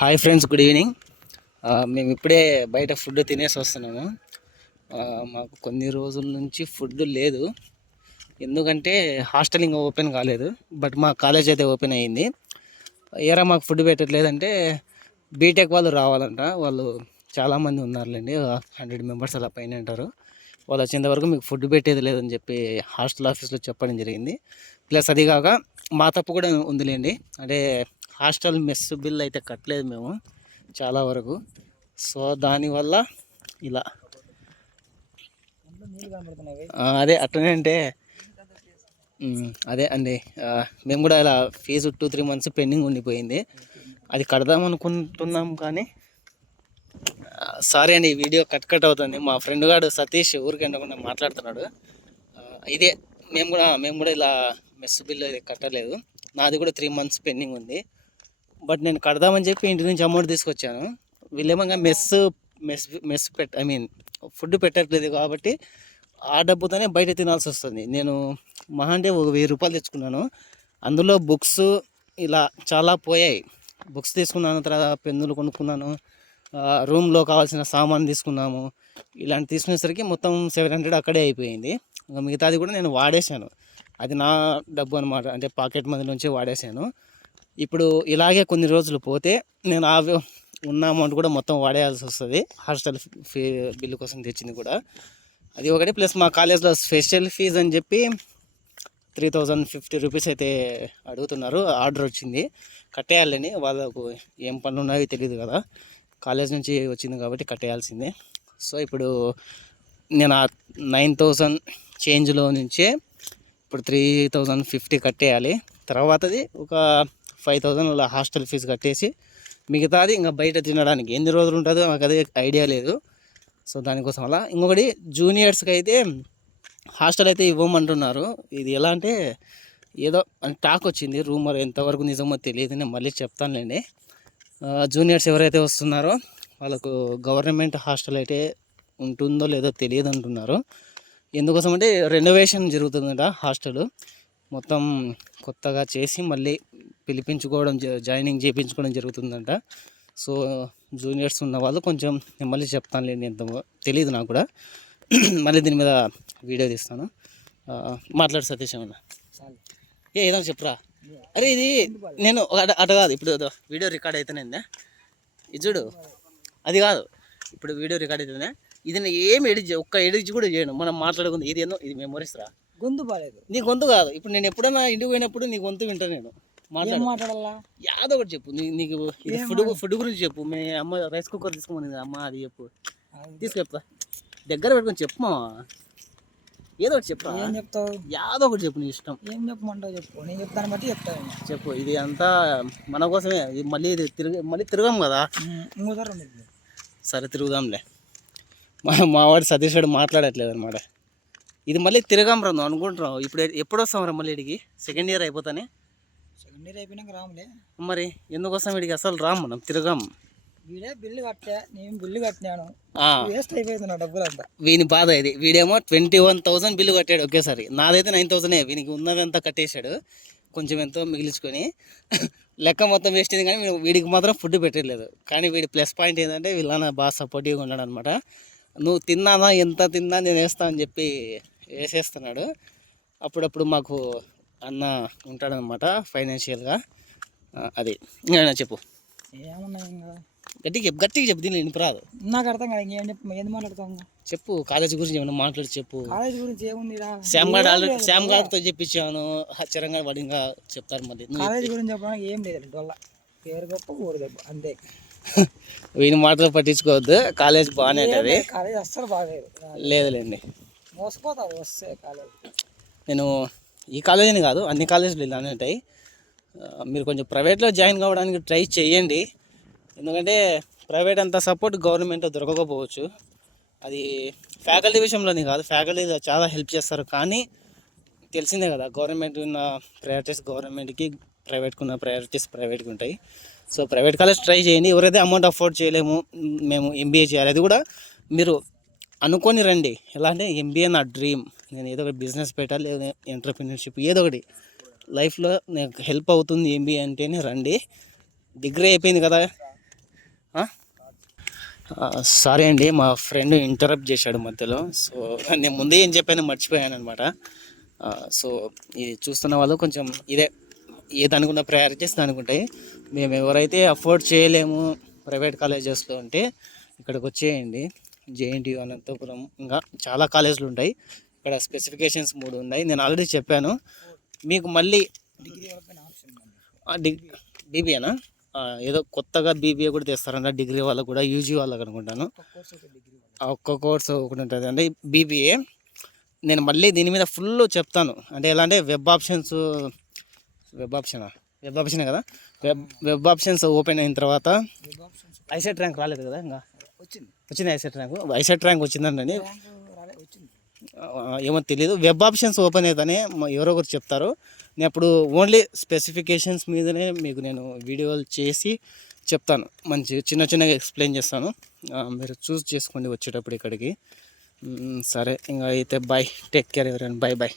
Hi friends, good evening. మేము ఇప్పుడే బయట ఫుడ్ తినేసి వస్తున్నాము. మాకు కొన్ని రోజుల నుంచి ఫుడ్ లేదు, ఎందుకంటే హాస్టల్ ఇంకా ఓపెన్ కాలేదు. బట్ మా కాలేజ్ అయితే ఓపెన్ అయ్యింది. ఏరా మాకు ఫుడ్ పెట్టట్లేదంటే బీటెక్ వాళ్ళు రావాలంట. వాళ్ళు చాలామంది ఉన్నారులేండి, 100 మెంబర్స్ అలా పైన ఉంటారు. వాళ్ళు వచ్చేంత వరకు మీకు ఫుడ్ పెట్టేది లేదని చెప్పి హాస్టల్ ఆఫీస్లో చెప్పడం జరిగింది. ప్లస్ అది కాక మా తప్పు కూడా ఉందిలేండి, అంటే హాస్టల్ మెస్ బిల్ అయితే కట్టలేదు మేము చాలా వరకు. సో దానివల్ల ఇలా అదే అట్లనే అంటే అదే అండి, మేము కూడా ఇలా ఫీజు 2-3 మంత్స్ పెండింగ్ ఉండిపోయింది. అది కడదాం అనుకుంటున్నాం కానీ సారీ అండి, ఈ వీడియో కట్ అవుతుంది. మా ఫ్రెండ్ గాడు సతీష్ ఊరికి ఉండకుండా మాట్లాడుతున్నాడు. ఇదే మేము కూడా ఇలా మెస్ బిల్ అయితే కట్టలేదు. నాది కూడా 3 మంత్స్ పెండింగ్ ఉంది. బట్ నేను కడదామని చెప్పి ఇంటి నుంచి అమౌంట్ తీసుకొచ్చాను. వీళ్ళేమంగా మెస్ ఫుడ్ పెట్టట్లేదు కాబట్టి ఆ డబ్బుతోనే బయట తినాల్సి వస్తుంది. నేను మహా అంటే ఒక 1000 రూపాయలు తెచ్చుకున్నాను. అందులో బుక్స్ ఇలా చాలా పోయాయి. బుక్స్ తీసుకున్నాను, తర్వాత పెన్నులు కొనుక్కున్నాను, రూమ్లో కావాల్సిన సామాన్ తీసుకున్నాము. ఇలాంటి తీసుకునేసరికి మొత్తం 700 అక్కడే అయిపోయింది. మిగతాది కూడా నేను వాడేశాను. అది నా డబ్బు అనమాట, అంటే పాకెట్ మనీ నుంచి వాడేశాను. ఇప్పుడు ఇలాగే కొన్ని రోజులు పోతే నేను ఉన్న అమౌంట్ కూడా మొత్తం వాడేయాల్సి వస్తుంది. హాస్టల్ ఫీ బిల్లు కోసం తెచ్చింది కూడా అది ఒకటి. ప్లస్ మా కాలేజ్లో స్పెషల్ ఫీజ్ అని చెప్పి 3050 రూపీస్ అయితే అడుగుతున్నారు. ఆర్డర్ వచ్చింది, కట్టేయాలని. వాళ్ళకు ఏం పనులు ఉన్నాయో తెలియదు కదా, కాలేజ్ నుంచి వచ్చింది కాబట్టి కట్టేయాల్సిందే. సో ఇప్పుడు నేను ఆ 9000 చేంజ్లో నుంచే ఇప్పుడు 3050 కట్టేయాలి. తర్వాతది ఒక 5000 అలా హాస్టల్ ఫీజు కట్టేసి మిగతాది ఇంకా బయట తినడానికి ఎన్ని రోజులు ఉంటుందో నాకు అదే ఐడియా లేదు. సో దానికోసం అలా. ఇంకొకటి జూనియర్స్కి అయితే హాస్టల్ అయితే ఇవ్వమంటున్నారు. ఇది ఎలా అంటే ఏదో టాక్ వచ్చింది, రూమర్, ఎంతవరకు నిజమో తెలియదు, నేను మళ్ళీ చెప్తానులేండి. జూనియర్స్ ఎవరైతే వస్తున్నారో వాళ్ళకు గవర్నమెంట్ హాస్టల్ అయితే ఉంటుందో లేదో తెలియదు అంటున్నారు. ఎందుకోసం అంటే రెనోవేషన్ జరుగుతుందట హాస్టల్, మొత్తం కొత్తగా చేసి మళ్ళీ పిలిపించుకోవడం, జాయినింగ్ చేయించుకోవడం జరుగుతుందంట. సో జూనియర్స్ ఉన్న వాళ్ళు కొంచెం నేను మళ్ళీ చెప్తానులేండి, ఎంత తెలియదు నాకు కూడా. మళ్ళీ దీని మీద వీడియో తీస్తాను. మాట్లాడు సతీష్ ఏమన్నా. ఏదో చెప్పరా. అరే ఇది నేను అటు కాదు, ఇప్పుడు వీడియో రికార్డ్ అయితేనే ఇది చూడు, అది కాదు, ఇప్పుడు వీడియో రికార్డ్ అయితేనే ఇది ఏం ఒక్క ఎడిట్ కూడా చేయను. మనం మాట్లాడుకుంది ఇది ఏందో, ఇది మెమోరీస్ రా. గొంతు బాగాలేదు, నీ గొంతు కాదు. ఇప్పుడు నేను ఎప్పుడన్నా ఇంటికి పోయినప్పుడు నీ గొంతు వింటా నేను. మాట్లాడాలా యాదో ఒకటి చెప్పు. నీకు ఇది ఫుడ్ గురించి చెప్పు. మీ అమ్మ రైస్ కుక్కర్ తీసుకోమని, అమ్మ అది చెప్పు, తీసుకెప్తా. దగ్గర పెట్టుకొని చెప్పు మా, ఏదో ఒకటి చెప్పు. ఏం చెప్తావు? యాదో ఒకటి చెప్పు, నీ ఇష్టం. ఏం చెప్పమంటావు చెప్పు, నేను చెప్తాను బట్టి చెప్తాను. చెప్పు. ఇది అంతా మన కోసమే. మళ్ళీ ఇది తిరగం కదా. సరే తిరుగుదాంలే. మా వాడు సతీష్ వాడు మాట్లాడట్లేదు అనమాట. ఇది మళ్ళీ తిరగం రా నువ్వు అనుకుంటున్నావు. ఇప్పుడు ఎప్పుడు వస్తాం రా మళ్ళీ ఇడికి? సెకండ్ ఇయర్ అయిపోతానే. సెకండ్ ఇయర్ అయిపోయినాక రాములే. మరి ఎందుకోసం వీడికి అసలు రాము, మనం తిరగం. వీడే బిల్లు కట్టా, నేను బిల్లు కట్టినాను, వేస్ట్ అయిపోయింది నా డబ్బులు అంతా. వీని బాధ ఇది. వీడేమో 21,000 బిల్లు కట్టాడు ఒకేసారి. నాదైతే 9,000. వీనికి ఉన్నదంతా కట్టేశాడు, కొంచెం ఎంతో మిగిలించుకొని. లెక్క మొత్తం వేస్ట్ అయింది, కానీ వీడికి మాత్రం ఫుడ్ పెట్టలేదు. కానీ వీడి ప్లస్ పాయింట్ ఏంటంటే వీళ్ళన్న బాగా సపోర్టివ్గా ఉన్నాడు అనమాట. నువ్వు తిన్నానా, ఎంత తిన్నా నేను వేస్తా అని చెప్పి వేసేస్తున్నాడు. అప్పుడప్పుడు మాకు అన్న ఉంటాడనమాట ఫైనాన్షియల్గా. అది ఇంకా చెప్పు. ఏమన్నా గట్టిగా చెప్పు, దీన్ని వినిపరాదు. నాకు అర్థం కాదు, ఇంకేం చెప్పు, ఏం మాట్లాడతాము చెప్పు. కాలేజ్ గురించి ఏమన్నా మాట్లాడి చెప్పు. కాలేజ్ గురించి ఏముంది, శ్యామ్ గారితో చెప్పించాను, చిరంగా వాడు ఇంకా చెప్తారు. మళ్ళీ కాలేజ్ గురించి చెప్పడానికి ఏం లేదు, డొల్ల పేరు గొప్ప ఊరు దెబ్బ అంతే. వీని మాటలు పట్టించుకోవద్దు. కాలేజ్ బాగానే ఉంటుంది. కాలేజ్ అస్సలు బాగాలేదు. లేదులేండి, మోసపోతావు వస్తే కాలేజ్. నేను ఈ కాలేజ్ అని కాదు, అన్ని కాలేజీలు ఇలానే ఉంటాయి. మీరు కొంచెం ప్రైవేట్లో జాయిన్ కావడానికి ట్రై చేయండి. ఎందుకంటే ప్రైవేట్ అంత సపోర్ట్ గవర్నమెంట్ దొరకకపోవచ్చు. అది ఫ్యాకల్టీ విషయంలోనే కాదు, ఫ్యాకల్టీ చాలా హెల్ప్ చేస్తారు. కానీ తెలిసిందే కదా, గవర్నమెంట్ ఉన్న ప్రయారిటీస్ గవర్నమెంట్కి, ప్రైవేట్కి ఉన్న ప్రయారిటీస్ ప్రైవేట్కి ఉంటాయి. సో ప్రైవేట్ కాలేజ్ ట్రై చేయండి. ఎవరైతే అమౌంట్ అఫోర్డ్ చేయలేము, మేము ఎంబీఏ చేయాలి, అది కూడా మీరు అనుకొని రండి. ఎలా అంటే ఎంబీఏ నా డ్రీమ్, నేను ఏదో ఒకటి బిజినెస్ పెట్టాలి, లేదా ఎంటర్‌ప్రెన్యూర్‌షిప్, ఏదో ఒకటి లైఫ్లో నాకు హెల్ప్ అవుతుంది ఎంబీఏ అంటేనే రండి. డిగ్రీ అయిపోయింది కదా, సారీ అండి, మా ఫ్రెండ్ ఇంటరప్ట్ చేశాడు మధ్యలో. సో నేను ముందే ఏం చెప్పాను మర్చిపోయాను అనమాట. సో ఇది చూస్తున్న వాళ్ళు కొంచెం ఇదే ఏదనుకున్న ప్రయారిటీస్ దానికి ఉంటాయి. మేము ఎవరైతే అఫోర్డ్ చేయలేము ప్రైవేట్ కాలేజెస్లో అంటే ఇక్కడికి వచ్చేయండి. జేఎన్టీయూ, అనంతపురం, ఇంకా చాలా కాలేజీలు ఉంటాయి. ఇక్కడ స్పెసిఫికేషన్స్ 3 ఉన్నాయి. నేను ఆల్రెడీ చెప్పాను మీకు. మళ్ళీ బీబీఏనా, ఏదో కొత్తగా బీబీఏ కూడా తెస్తారంట డిగ్రీ వాళ్ళకు కూడా, యూజీ వాళ్ళకి అనుకుంటాను. ఒక్క కోర్స్ ఒకటి ఉంటుంది అంటే బీబీఏ. నేను మళ్ళీ దీని మీద ఫుల్ చెప్తాను. అంటే ఎలా అంటే వెబ్ ఆప్షనే కదా. వెబ్ ఆప్షన్స్ ఓపెన్ అయిన తర్వాత ఐసెట్ ర్యాంక్ రాలేదు కదా, ఇంకా వచ్చింది ఐసెట్ ర్యాంక్ వచ్చిందండి. ఏమో తెలియదు. వెబ్ ఆప్షన్స్ ఓపెన్ అవుతానే ఎవరో ఒకరు చెప్తారు. నేను అప్పుడు ఓన్లీ స్పెసిఫికేషన్స్ మీదనే మీకు నేను వీడియోలు చేసి చెప్తాను. మంచి చిన్నగా ఎక్స్ప్లెయిన్ చేస్తాను. మీరు చూస్ చేసుకోండి వచ్చేటప్పుడు ఇక్కడికి. సరే ఇంకా అయితే బాయ్, టేక్ కేర్ ఎవరైనా, బాయ్.